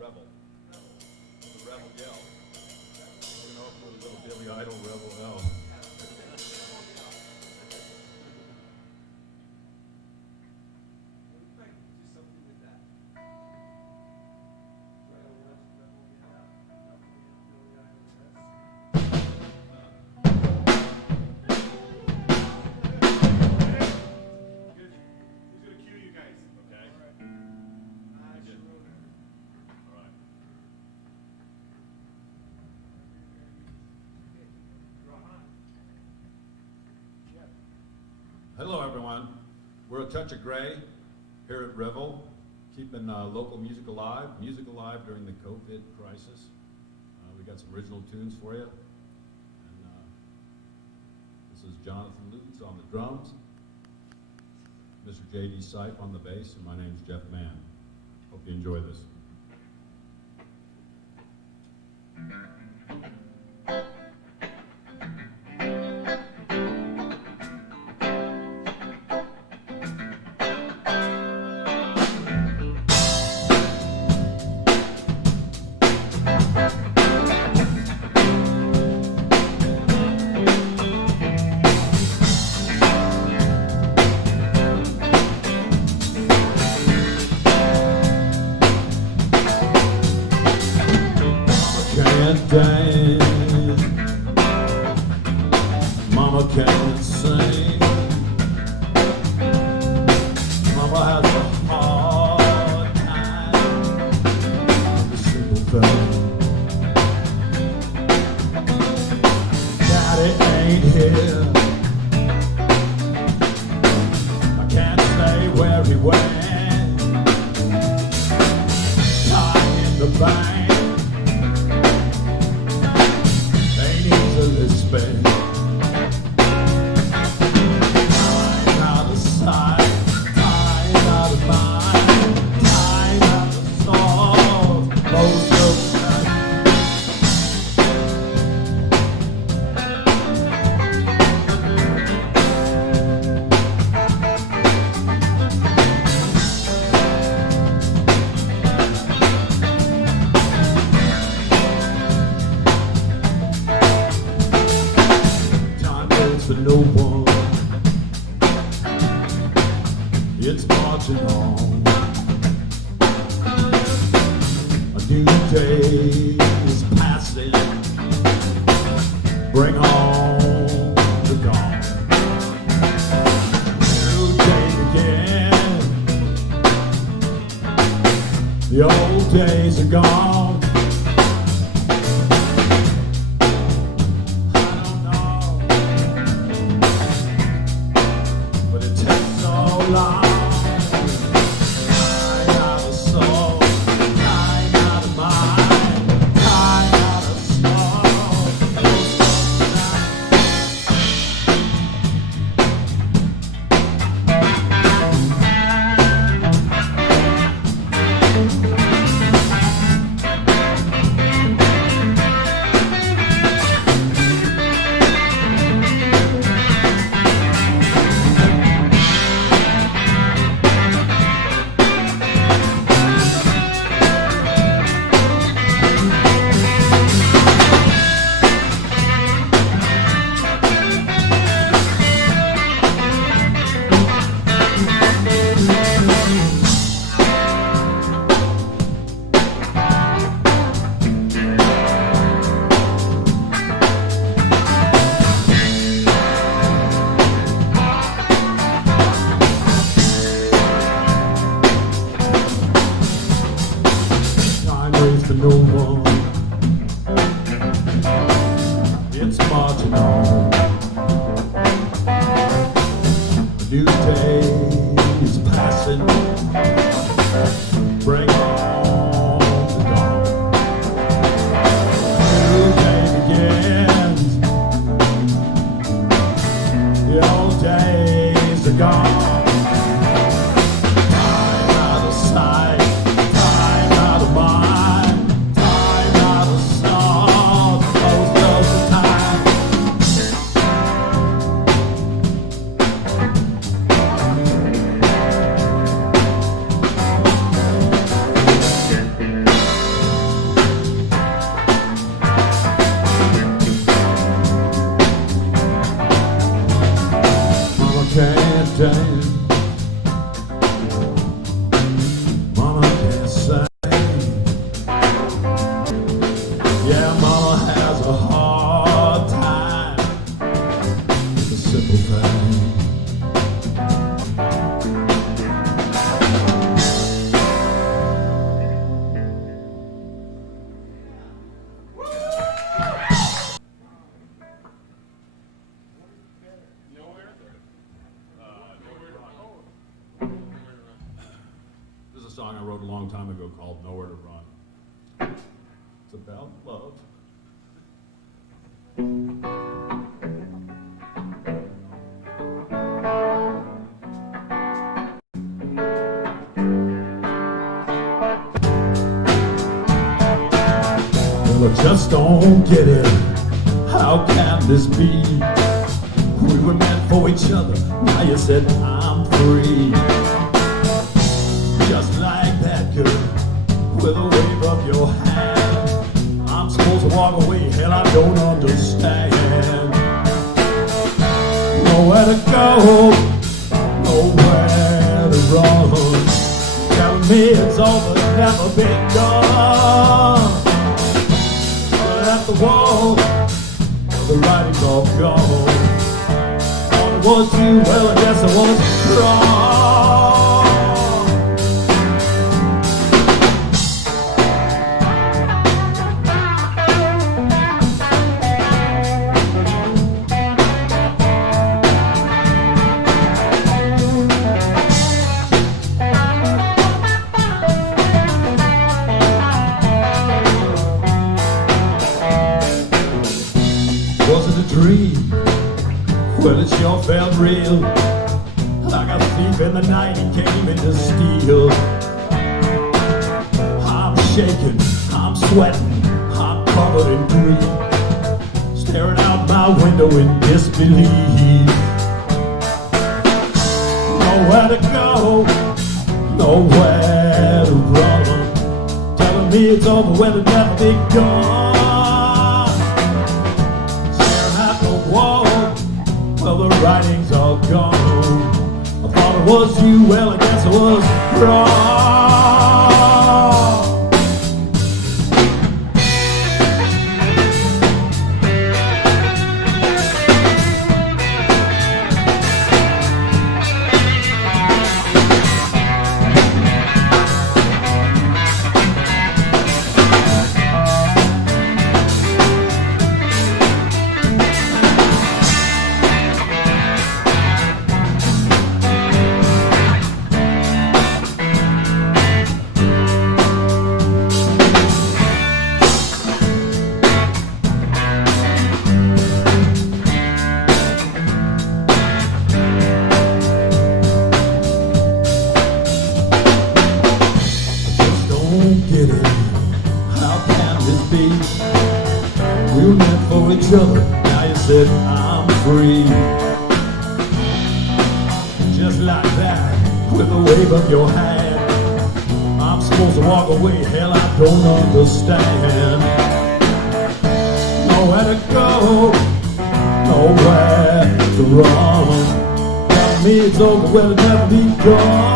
Revel. The Revel yell. You know, for the little Billy Idol Revel yell. Hello, everyone. We're a touch of gray here at Revel, keeping local music alive during the COVID crisis. We got some original tunes for you. And this is Jonathan Lutz on the drums, Mr. J.D. Sipe on the bass, and my name's Jeff Mann. Hope you enjoy this. Dance. Mama can't sing. Mama has a hard time with the simple thing. Daddy ain't here. I can't say where he went. Tied in the bank. Spend time out of sight, time out of mind, time out of soul, most of the night. For no one, it's marching on. A new day is passing. Bring home the dawn. New day again. The old days are gone. For no one, it's marching on. A new day is passing. Bring on the dawn. A new day begins. The old days are gone. Time out of sight, time out of mind. wrote a long time ago called Nowhere to Run. It's about love. Well, I just don't get it. How can this be? We were meant for each other. Now you said I'm free. Just like that girl, with a wave of your hand. I'm supposed to walk away. Hell, I don't understand. Nowhere to go, nowhere to run. Telling me it's over, never been done. At the wall, the writing's all gone. Thought it was you, well I guess I was wrong. Was it a dream? Well, it sure felt real. Like a thief in the night, he came in to steal. I'm shaking, I'm sweating, I'm covered in grief, staring out my window in disbelief. Nowhere to go, nowhere to run. Telling me it's over when it never begun. Whoa, well the writing's all gone. I thought it was you, well I guess I was wrong. Get it? How can this be? We were meant for each other. Now you said I'm free. Just like that, with a wave of your hand. I'm supposed to walk away. Hell, I don't understand. Nowhere to go, nowhere to run. Tell me it's over, well it never be gone.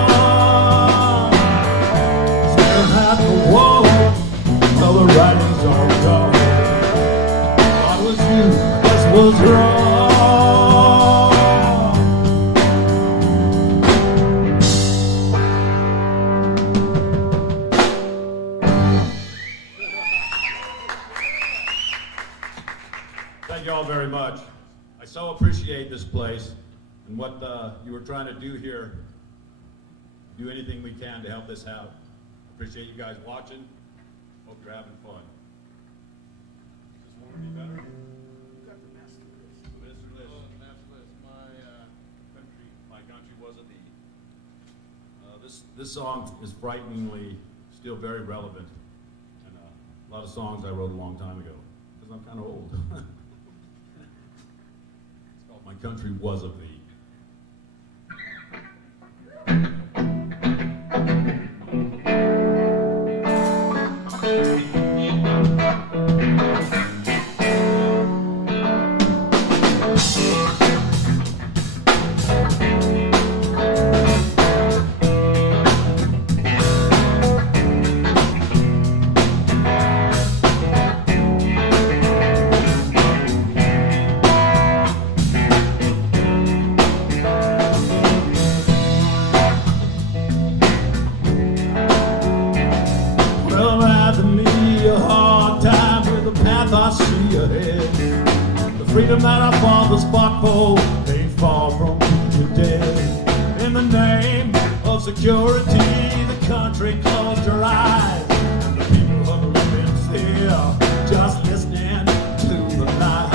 Whoa, well the writing's all gone. Thought it was you, I guess it was wrong. Thank you all very much. I so appreciate this place and what you were trying to do here. Do anything we can to help this out. Appreciate you guys watching. Hope you're having fun. Is this one any better? You got the master list. The master list. Oh, the master list. My country was a thee. This song is frighteningly still very relevant, and a lot of songs I wrote a long time ago because I'm kind of old. It's called "My Country Was a Thee." I see ahead. The freedom that our fathers fought for ain't far from being dead. In the name of security, the country club closed her eyes, and the people huddled up in fear, just listening to the lies.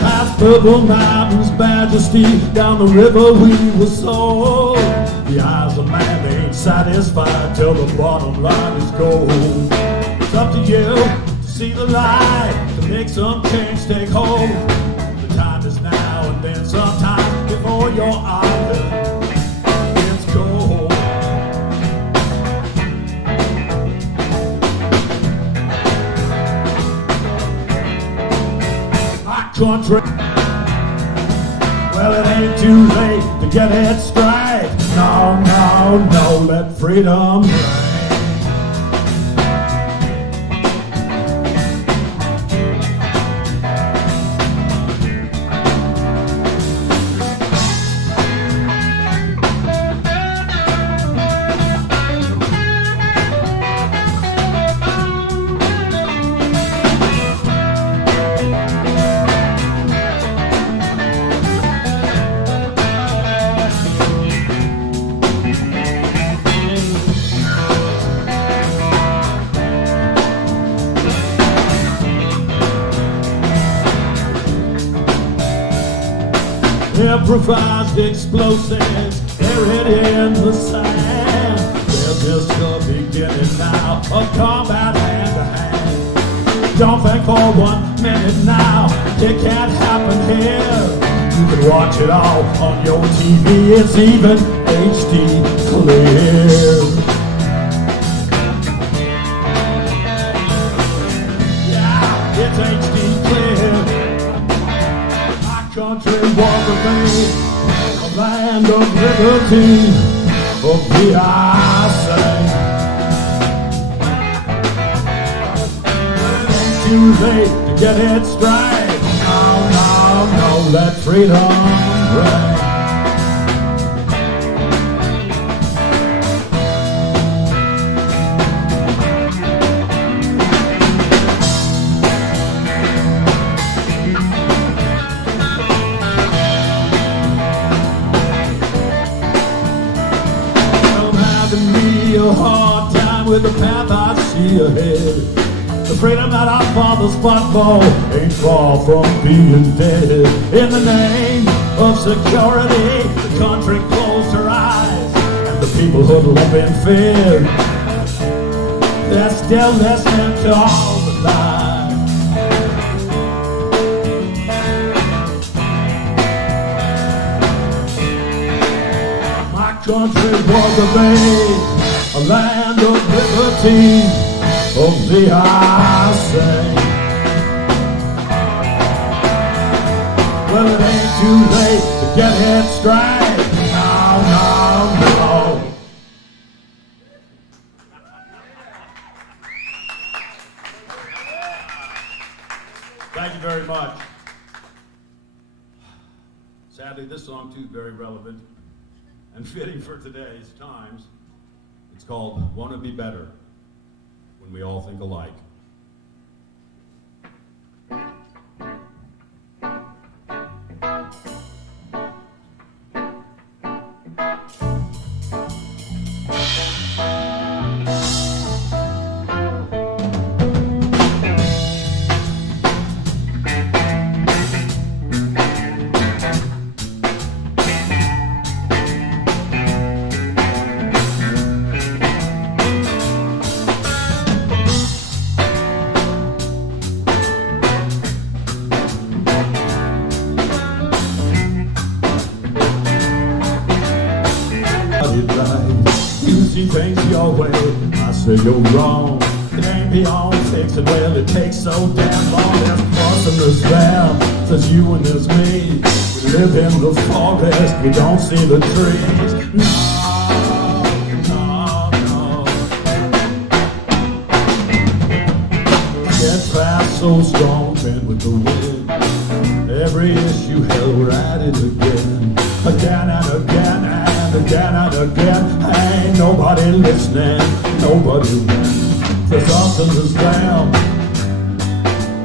Past Purple Mountain's majesty, down the river we were sold. The eyes of man ain't satisfied till the bottom line is gold. It's up to you to see the light, to make some change take hold. The time is now and then, sometimes before your eyes it's cold. My country, well, it ain't too late to get it straight. No, no, no, let freedom reign. Improvised explosives buried in the sand. There's just the beginning now of combat hand to hand. Don't think for 1 minute now, it can't happen here. You can watch it all on your TV, it's even HD clear. Yeah, it's HD clear. Country was a land of liberty, of the I say. It ain't too late to get it straight. No, no, no, let freedom reign. A hard time with the path I see ahead. The freedom that our fathers fought for ain't far from being dead. In the name of security, the country closed her eyes, and the people huddled up in fear. They're still listening to all the lies. My country was a babe, a land of liberty, of the I say. Well, it ain't too late to get it straight. No, no, no. Thank you very much. Sadly, this song too is very relevant and fitting for today's times. It's called "Wanna Be Better When We All Think Alike." You see things your way, I say you're wrong. It ain't beyond fixing, well it takes so damn long. There's us and there's them, there's you and there's me. We live in the forest, we don't see the trees. No, no, no. Get fast so strong, bend with the wind. Every issue held, we're at it again. Again and again and again and again. Ain't nobody listening, nobody wins. There's us and there's them.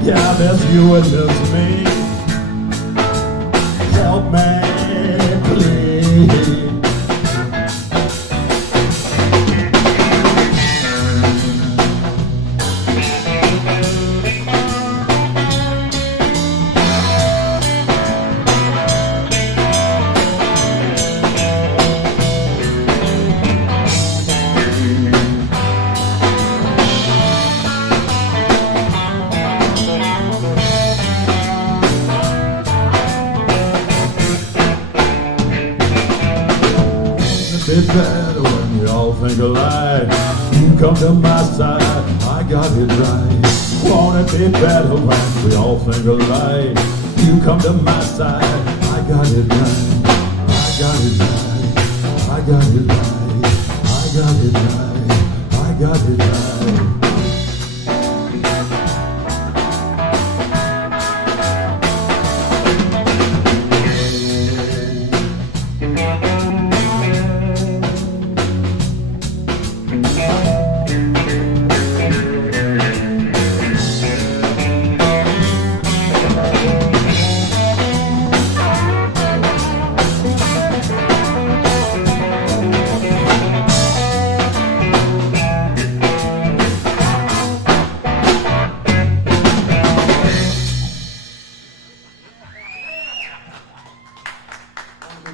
Yeah, there's you and there's me. Help me, please. It's better when we all think alike. You come to my side, I got it right. Won't it be better when we all think alike? You come to my side, I got it right. I got it right. I got it right. I got it right. I got it right.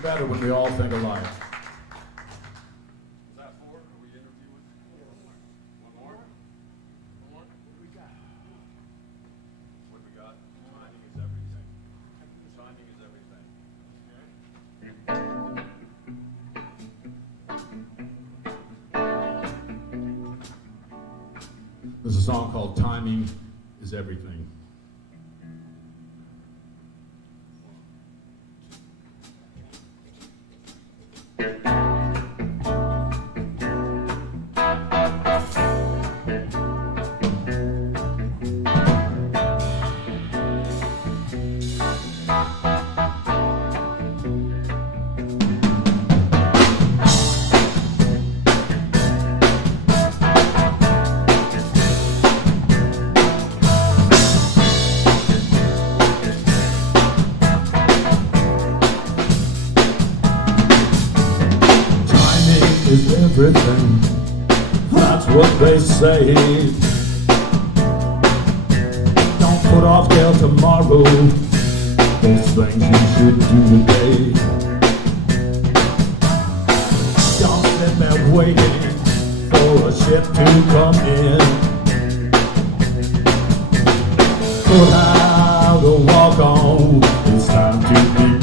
Better when we all think alike. Is that 4? Are we interviewing? One more? One more? What do we got? What we got? Timing is everything. Timing is everything. There's a song called Timing is Everything. Is everything, that's what they say. Don't put off till tomorrow those things you should do today. Don't sit there waiting for a ship to come in. Put out a walk on, it's time to begin.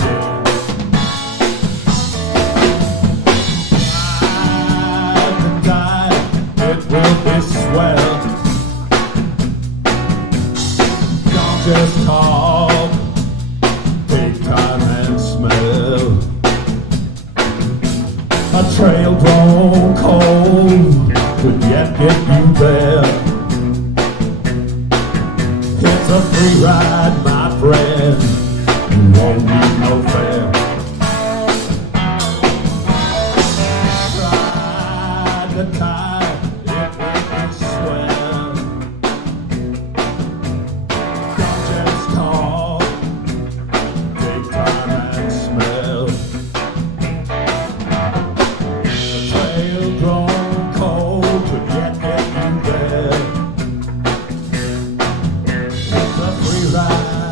Swell. Don't just talk, take time and smell. A trail grown cold could yet get you there. It's a free ride, my friend, you won't need no fare. Ride the tide. Right.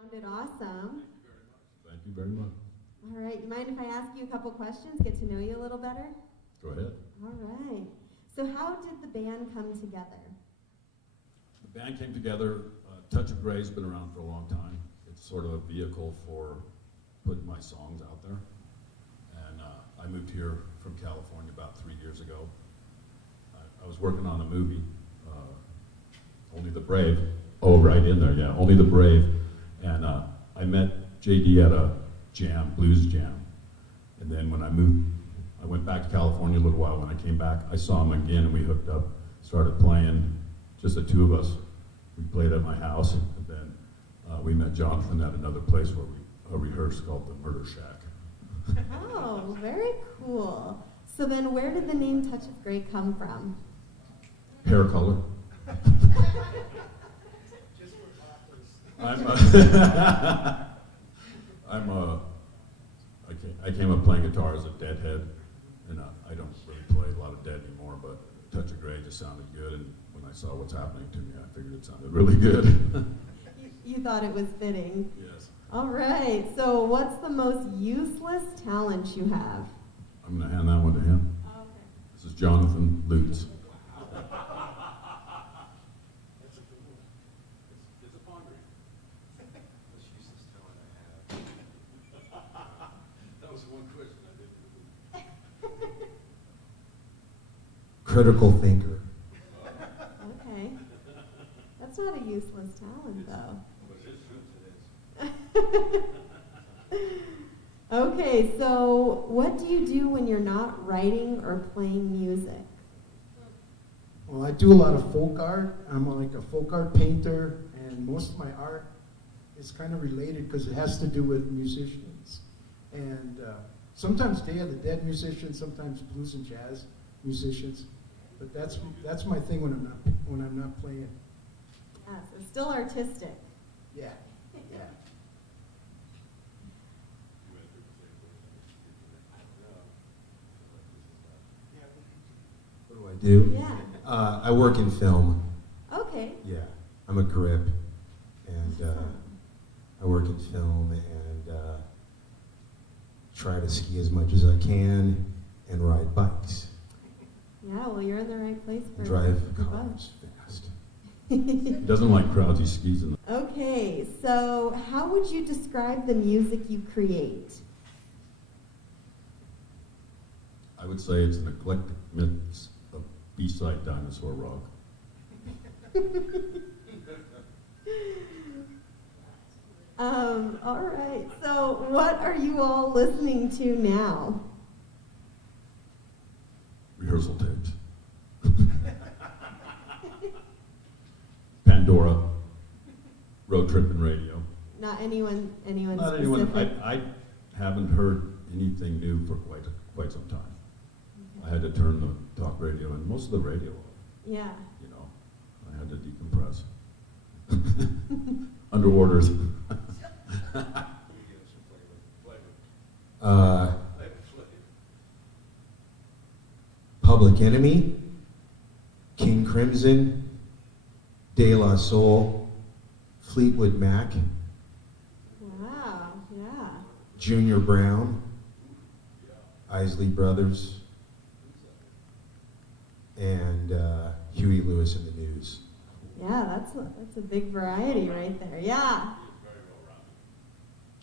Sounded awesome. Thank you very much. All right, you mind if I ask you a couple questions, get to know you a little better? Go ahead. All right. So how did the band come together? The band came together. Touch of Gray's been around for a long time. It's sort of a vehicle for putting my songs out there. And I moved here from California about 3 years ago. I was working on a movie, Only the Brave. Oh, right in there, yeah, Only the Brave. And I met JD at a jam, blues jam. And then when I moved, I went back to California a little while. When I came back, I saw him again and we hooked up, started playing, just the two of us. We played at my house, and then we met Jonathan at another place where we rehearsed called the Murder Shack. Oh, very cool. So then where did the name Touch of Grey come from? Hair color. Just for I came up playing guitar as a deadhead, and I don't really play a lot of dead anymore, but Touch of Grey just sounded good, and when I saw what's happening to me, I figured it sounded really good. You thought it was fitting. Yes. All right, so what's the most useless talent you have? I'm going to hand that one to him. Okay. This is Jonathan Lutz. That's a good one. It's a pondering. Most useless talent I have. That was one question I didn't really. Critical thinker. Okay. That's not a useless talent, though. Okay, so what do you do when you're not writing or playing music? Well, I do a lot of folk art. I'm like a folk art painter, and most of my art is kind of related because it has to do with musicians. And sometimes Day of the Dead musicians, sometimes blues and jazz musicians. But that's my thing when I'm not playing. Yeah, so still artistic. Yeah, yeah. What do I do? Yeah. I work in film. Okay. Yeah, I'm a grip, and Awesome. I work in film and try to ski as much as I can and ride bikes Yeah, well, you're in the right place for and drive for both. cars fast. He doesn't like crowds, he skis in them. Okay, so how would you describe the music you create? I would say it's an eclectic mix of B-side dinosaur rock. All right, so what are you all listening to now? Rehearsal tapes. Pandora. Road tripping radio. Not anyone Not specific? anyone. I haven't heard anything new for quite some time. I had to turn the talk radio and most of the radio off. Yeah. You know, I had to decompress. Under orders. Public Enemy, King Crimson, De La Soul, Fleetwood Mac, Wow, yeah. Junior Brown, Isley Brothers, and Huey Lewis and the News. Yeah, that's a big variety right there. Yeah.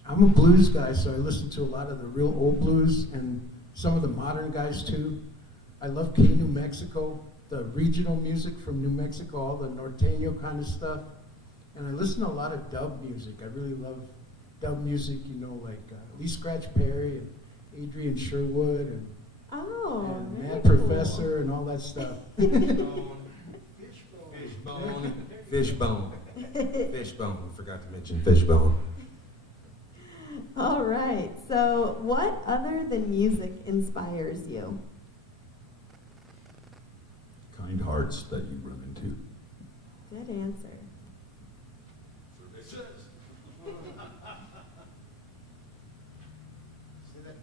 I'm a blues guy, so I listen to a lot of the real old blues and some of the modern guys too. I love K New Mexico, the regional music from New Mexico, all the norteño kind of stuff. And I listen to a lot of dub music. I really love dub music, you know, like Lee Scratch Perry and Adrian Sherwood and, Oh, and very Mad cool. Professor and all that stuff. Fishbone. Fishbone. Forgot to mention Fishbone. All right. So, what other than music inspires you? Kind hearts that you run into. Good answer.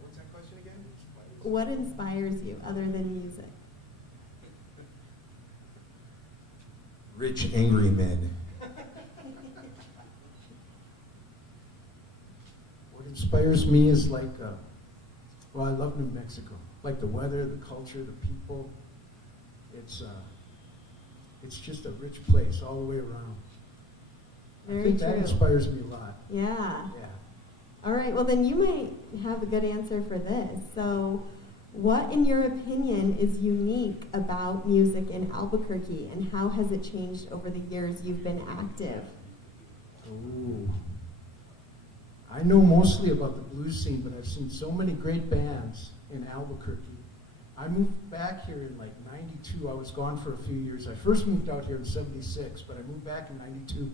What's that question again? What inspires you other than music? Rich, angry men. inspires me is like, well, I love New Mexico. Like the weather, the culture, the people. It's just a rich place all the way around. Very I think true. that inspires me a lot. Yeah. Yeah. All right, well then you might have a good answer for this. So, what in your opinion is unique about music in Albuquerque, and how has it changed over the years you've been active? Ooh. I know mostly about the blues scene, but I've seen so many great bands in Albuquerque. I moved back here in like 92. I was gone for a few years. I first moved out here in 76, but I moved back in 92. And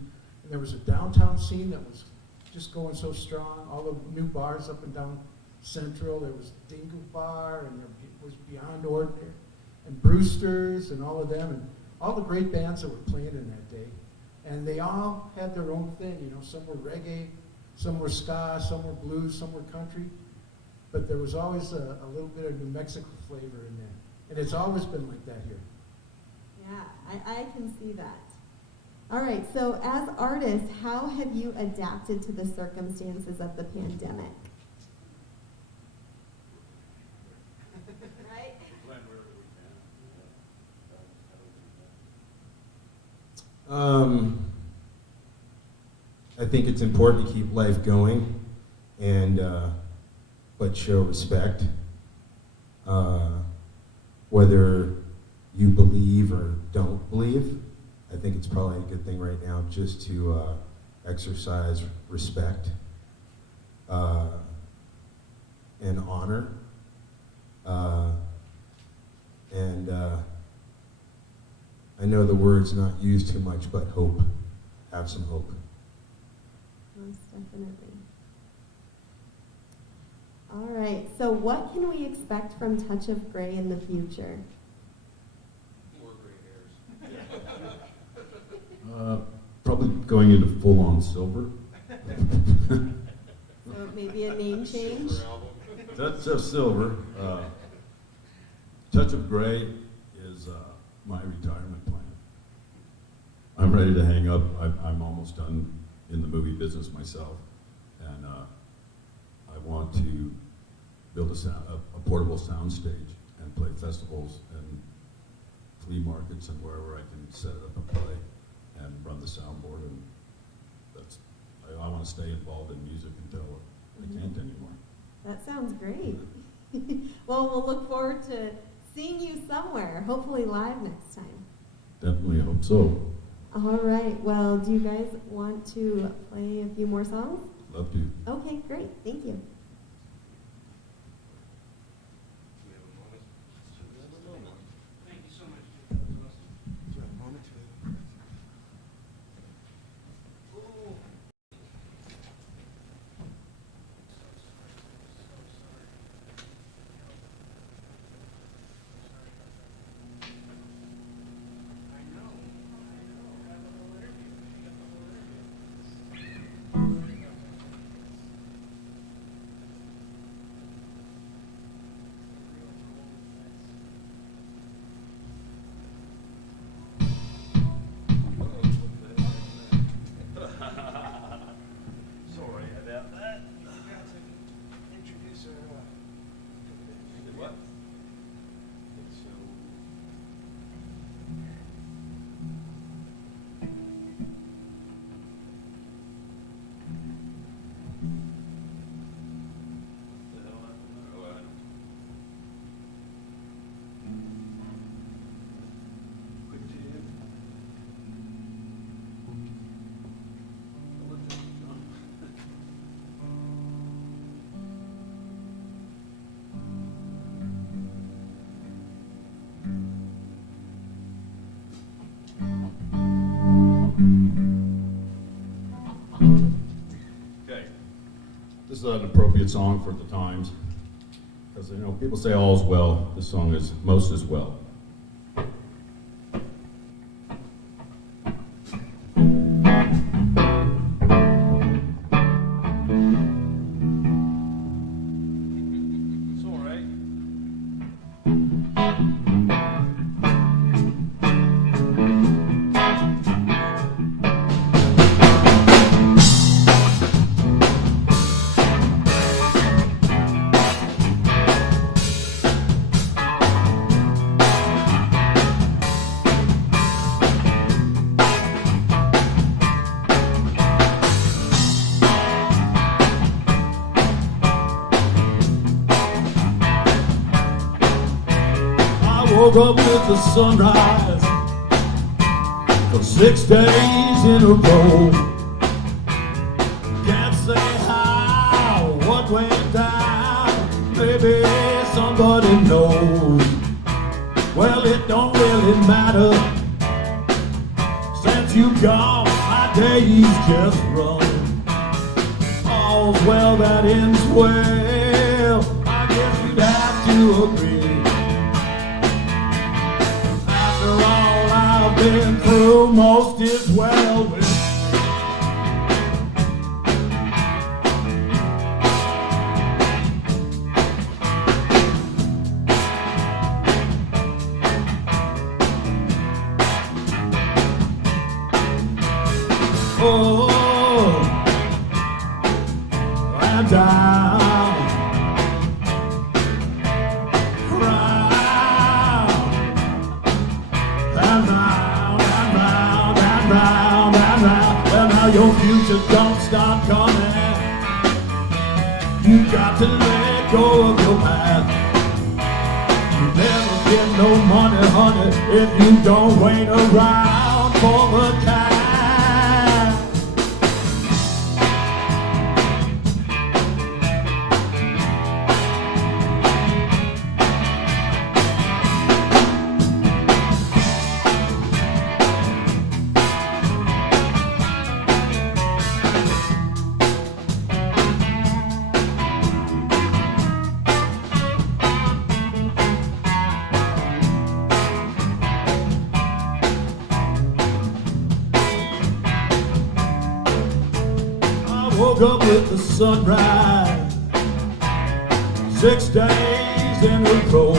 there was a downtown scene that was just going so strong. All the new bars up and down Central. There was Dingo Bar, and there was Beyond Ordinary, and Brewster's, and all of them, and all the great bands that were playing in that day. And they all had their own thing. You know, some were reggae, some were ska, some were blues, some were country. But there was always a little bit of New Mexico flavor in there. And it's always been like that here. Yeah, I can see that. All right, so as artists, how have you adapted to the circumstances of the pandemic? Right? Plan wherever we I think it's important to keep life going, and but show respect. Whether you believe or don't believe, I think it's probably a good thing right now just to exercise respect and honor. And I know the word's not used too much, but hope. Have some hope. Most definitely. All right, so what can we expect from Touch of Grey in the future? More gray hairs. Probably going into full-on silver. So maybe a name change? Silver album. Touch of Silver. Touch of Gray is my retirement plan. I'm ready to hang up. I'm almost done in the movie business myself, and I want to build a portable sound stage and play festivals and flea markets and wherever I can set it up and play and run the soundboard. And I want to stay involved in music until I can't anymore. That sounds great. Well, we'll look forward to seeing you somewhere, hopefully live next time. Definitely hope so. All right, well, do you guys want to play a few more songs? Love to. Okay, great, thank you. We have a moment. We have a moment. Thank you so much. That was awesome. Do you have a moment? Oh. I know. Got the whole interview. Got the whole interview. There you go. Sorry about that. We forgot to introduce our, Did what? So. The hell happened? Oh, I don't. Quick jam. I'll let that be done. Okay. This is an appropriate song for the times. Because, people say all's well. This song is most as well. It's all right. woke up with the sunrise for 6 days in a row. Can't say how, what went down, maybe somebody knows. Well, it don't really matter, since you gone, my days just run. All's well that ends well, I guess you'd have to agree. After all I've been through, most is well with me. Oh, and down, round, and round, and round, and round, and round. Well, now your future don't start coming. You got to let go of your past. You never get no money, honey, if you don't wait around for the cash. Woke up with the sunrise, 6 days in a row.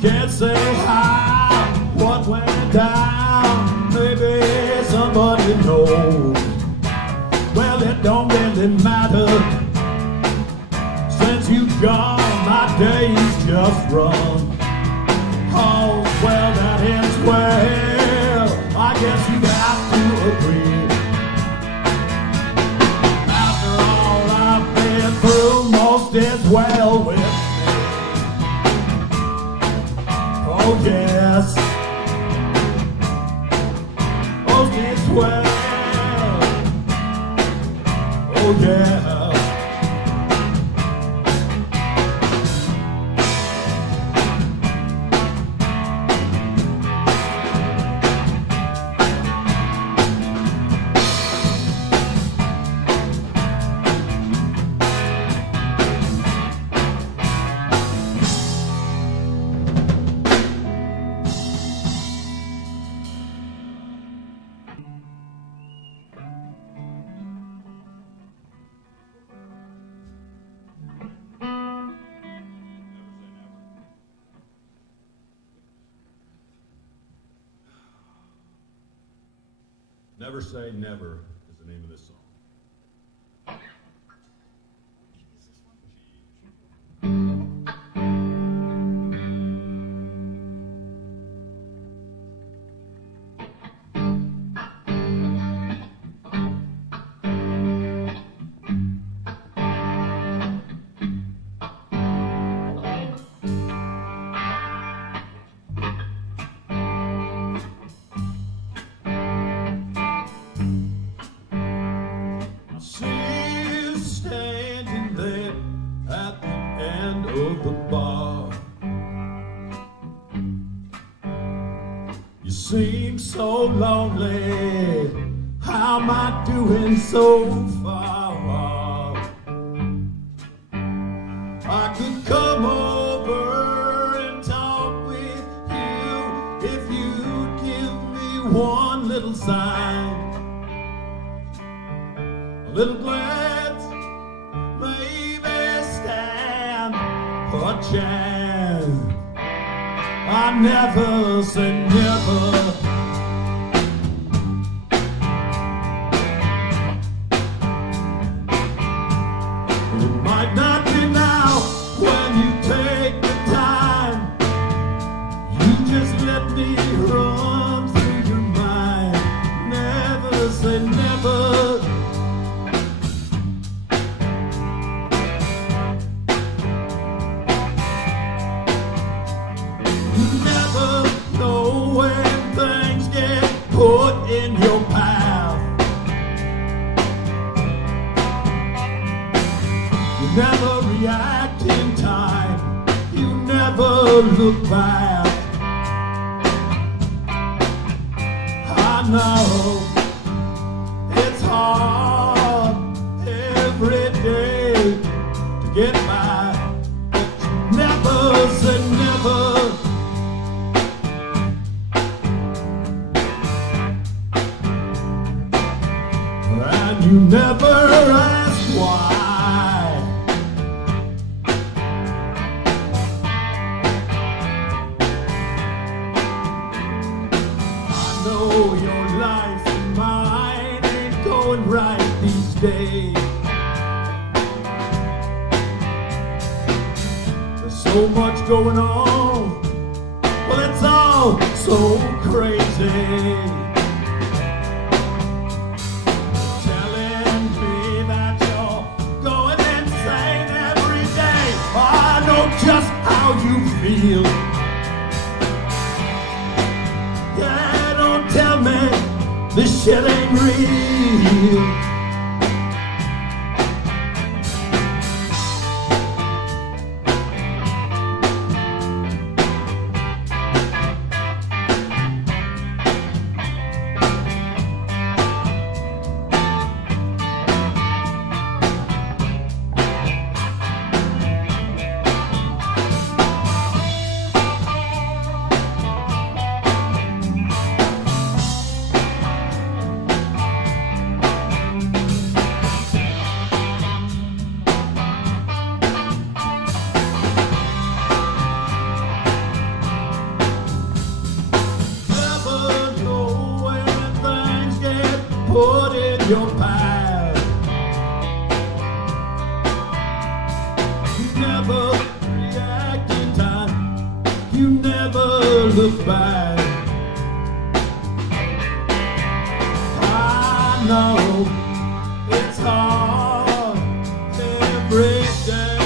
Can't say how, what went down, maybe somebody knows. Well, it don't really matter, since you gone, my days just run. Oh, well, that ends well, I guess you have to agree. Most is well with me. Oh yes, most is well. Oh yeah. Never Say Never is the name of this song. You seem so lonely, how am I doing so far? I could come over and talk with you if you'd give me one little sign, a little glance, maybe stand a chance. I never say never. It might not be now when you take the time. You just let me run through your mind. Never say never. react in time. You never look back. I know it's hard every day to get by. Never say never. And you never ask why. I know your life and mine ain't going right these days. There's so much going on. Well, it's all so crazy. Telling me that you're going insane every day. I know just how you feel. Yeah, don't tell me this shit ain't real. Never know when things get put in your path. You never react in time. You never look back. I know it's hard every day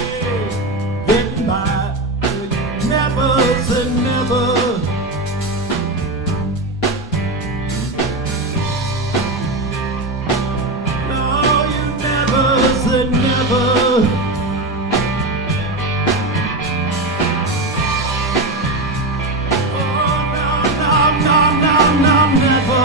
getting by. You never say never. No, you never say never. Oh, no, never.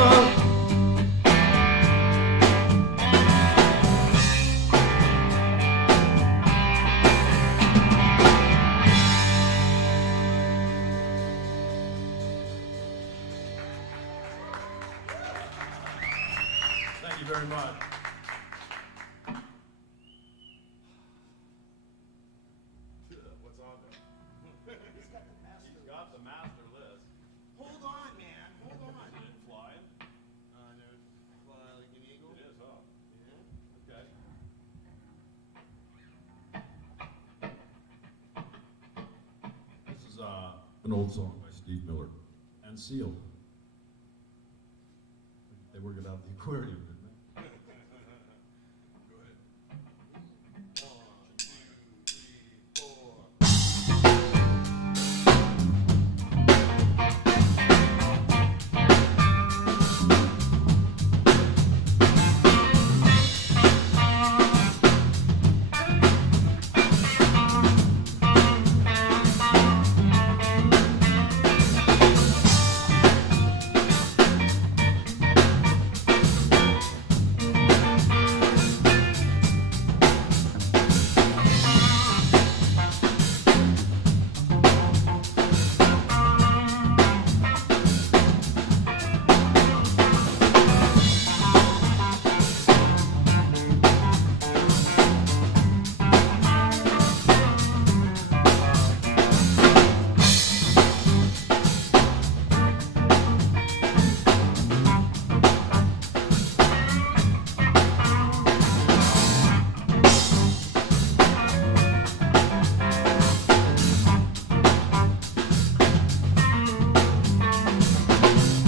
Thank you very much. What's on there? He's got the master list. Hold on, man, hold on. Is it flying? No, fly like an eagle. It is, huh? Yeah. Okay. This is an old song by Steve Miller and Seal. They worked it out at the aquarium, didn't they? Go ahead. 1, 2, 3, 4.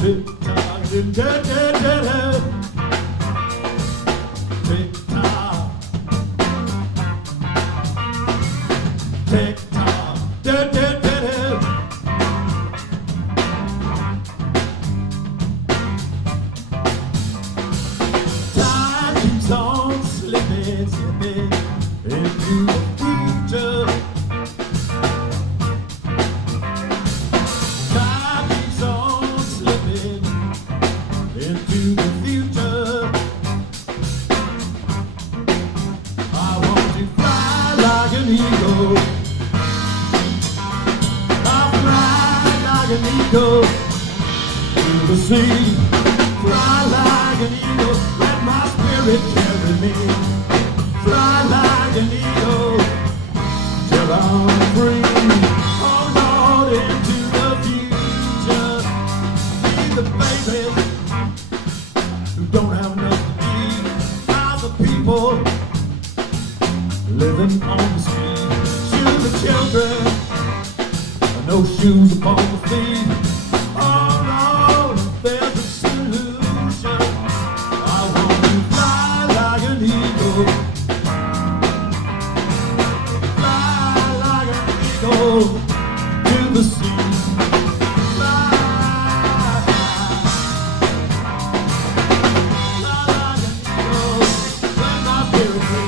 Tick-tock, da-da-da-da-da. Tick-tock. Tick-tock, da-da-da-da. Time keeps on slipping, slipping into the future. eagle to the sea. Fly like an eagle, let my spirit carry me. Fly like an eagle till I'm free. Oh Lord, into the future. See the babies who don't have nothing to eat. Now the people living on the street. To the children, no shoes upon the feet. Oh Lord, there's a solution. I want to fly like an eagle. Fly like an eagle to the sea. Fly, fly like an eagle. Let my spirit free.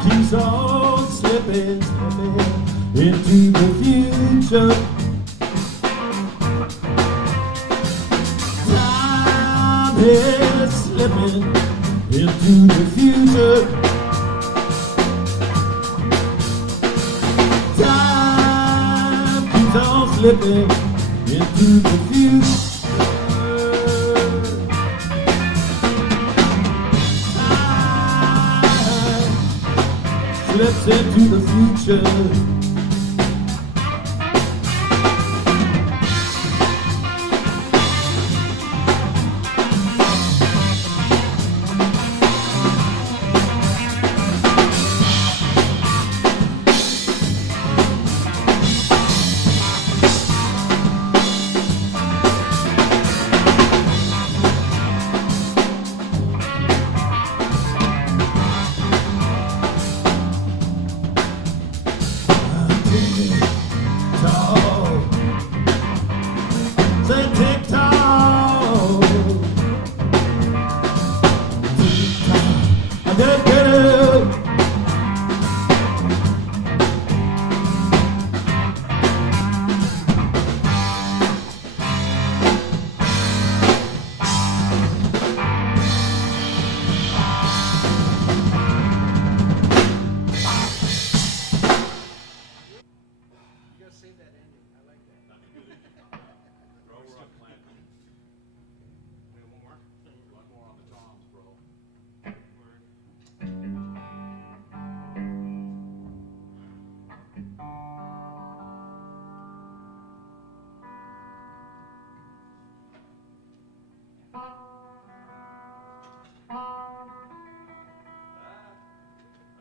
Keeps on slipping, slipping into the future. Time is slipping into the future. Time keeps on slipping into the future. Slips into the future. You gotta save that ending. I like that. Bro, we're on plan. Wait, one more? One more on the toms, bro. I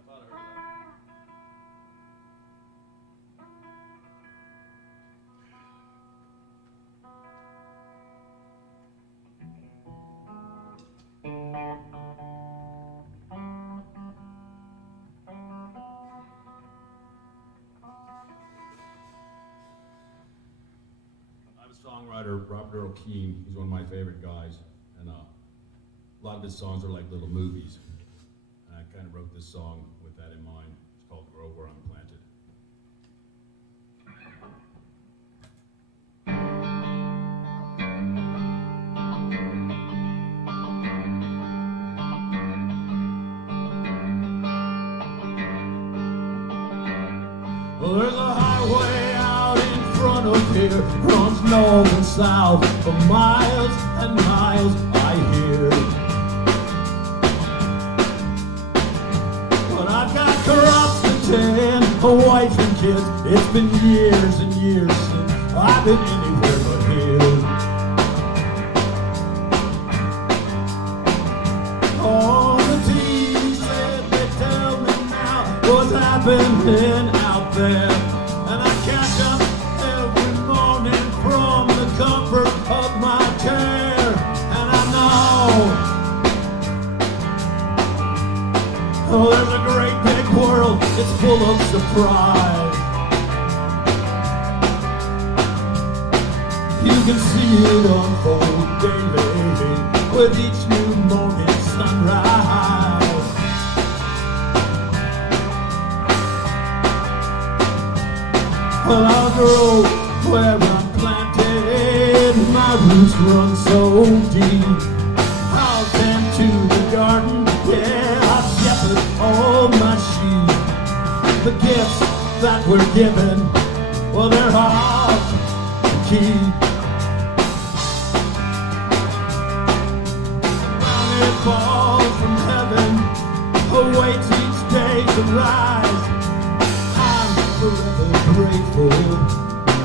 thought I heard that. I have a songwriter, Robert Earl Keen. He's one of my favorite guys, and a lot of his songs are like little movies. And I kind of wrote this song with that in mind. It's called "Grow Where I'm Planted." Well, there's a highway out in front of here, runs north and south for miles and miles, I hear. But I've got crops to tend, a wife and kids. It's been years and years since I've been anywhere but here. of my chair, and I know. Oh, there's a great big world, it's full of surprise. You can see it unfold daily with each new morning sunrise. Well, I'll grow where I'm planted, my roots run so deep. I'll tend to the garden, yeah, I'll shepherd all my sheep. The gifts that we're given, well, they're hard to keep. When it falls from heaven, awaits each day to rise. I'm forever grateful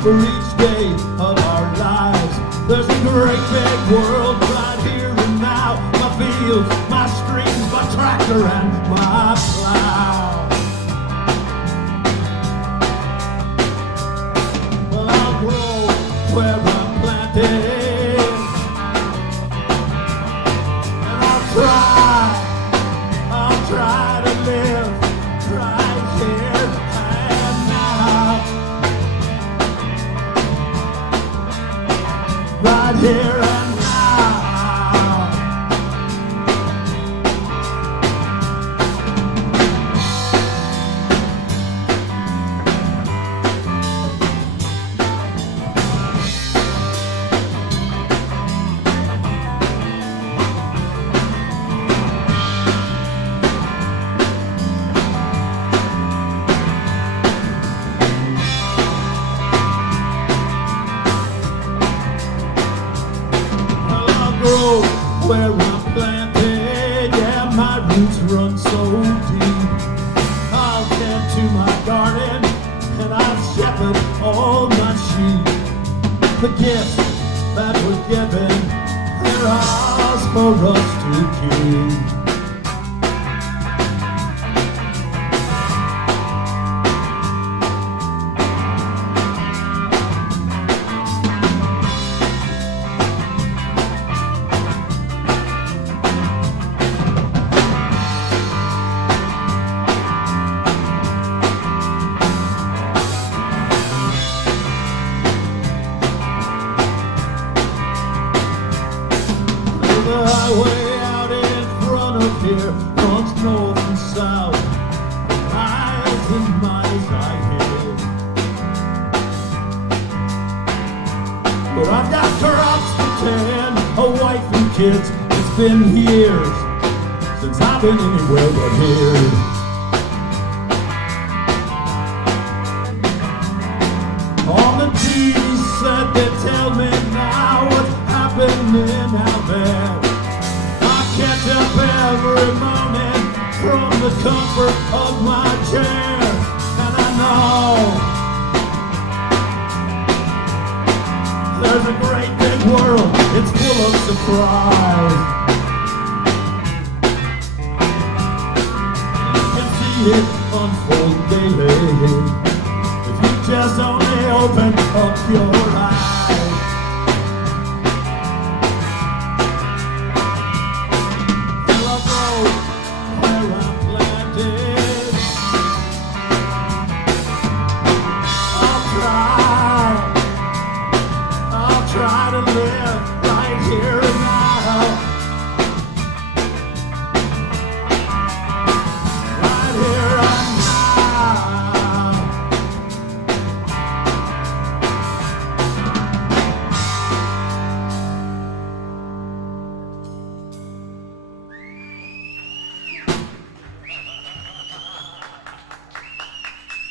for each day of our lives. There's a great big world right here and now. My fields, my streams, my tractor, and my plow. Well, I'll grow where I'm planted, and I'll try to live right here and now. Right here and now. Well, I'll grow where I'm planted, yeah, my roots run so deep. I'll tend to my garden, and I'll shepherd all my sheep. The gifts that were given, they're ours for us to keep. The highway out in front of here runs north and south, miles and miles I hear. But I've got crops to tend, a wife and kids. It's been years since I've been anywhere but here. On the TV set they tell me now what's happening out there. I catch up every morning from the comfort of my chair, and I know there's a great big world, it's full of surprise. You can see it unfold daily if you just only open up your eyes. Well, I'll go where I'm planted. I'll try to live right here and now. Right here and now.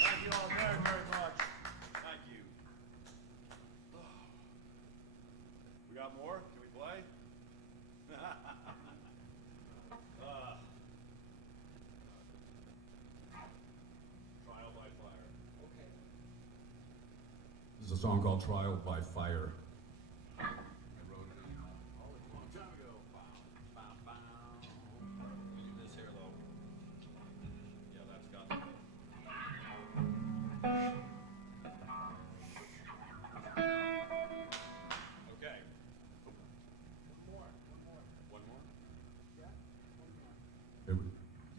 Thank you all very, very much. Thank you. We got more? Can we play? Trial by fire. Okay. This is a song called Trial by Fire. I wrote it a long time ago. Bow, bow, bow. This here though. Yeah, that's got to go. Okay.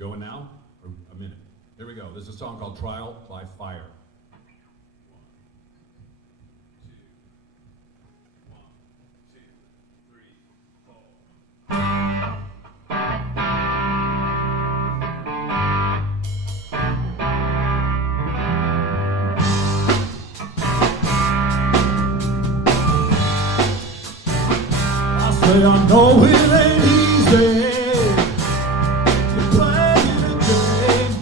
Going now? Or a minute? Here we go. This is a song called Trial by Fire. 1, 2, 1, 2, 3, 4. I say I know it ain't easy. You're playing a game.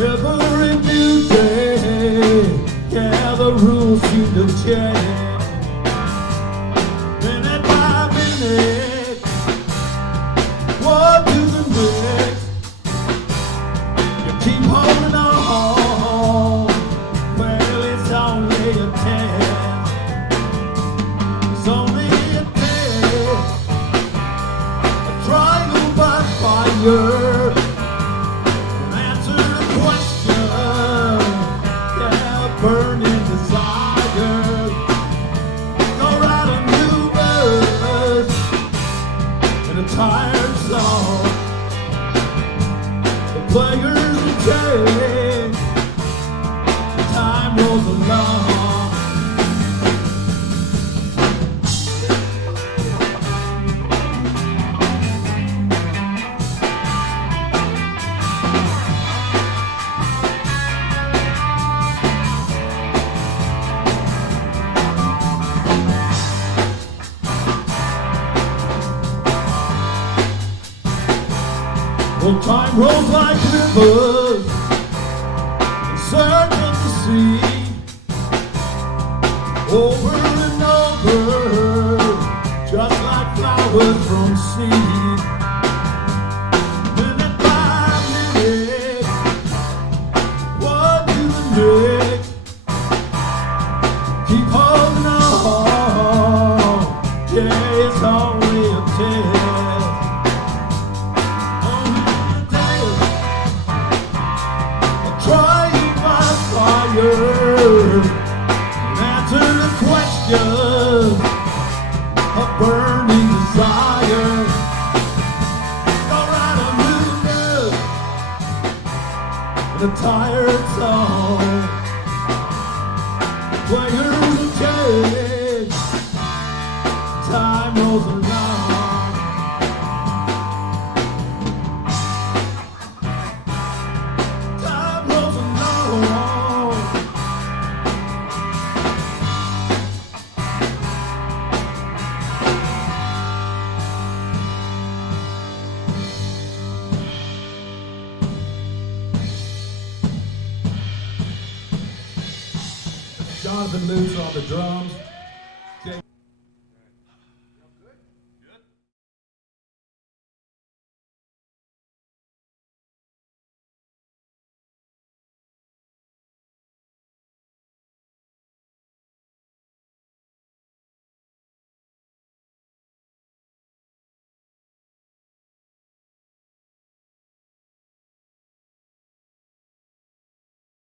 Every new day, yeah, the rules seem to change. Minute by minute, one to the next. You keep holding on. Well, it's only a test. It's only a test. A trial by fire. Answer the question. Yeah, burning desire. Go write a new verse in a tired song. The players will change. Time rolls along. Well, time rolls like rivers and circles the sea, over and over, just like flowers from seed. Minute by minute, one to the next. Keep holding on, yeah, it's only a test. Trying by fire, and answer the question of burning desire. Go write a new note in a tired song. Players will change, time rolls along. Time rolls along. Jonathan Luce on the drums.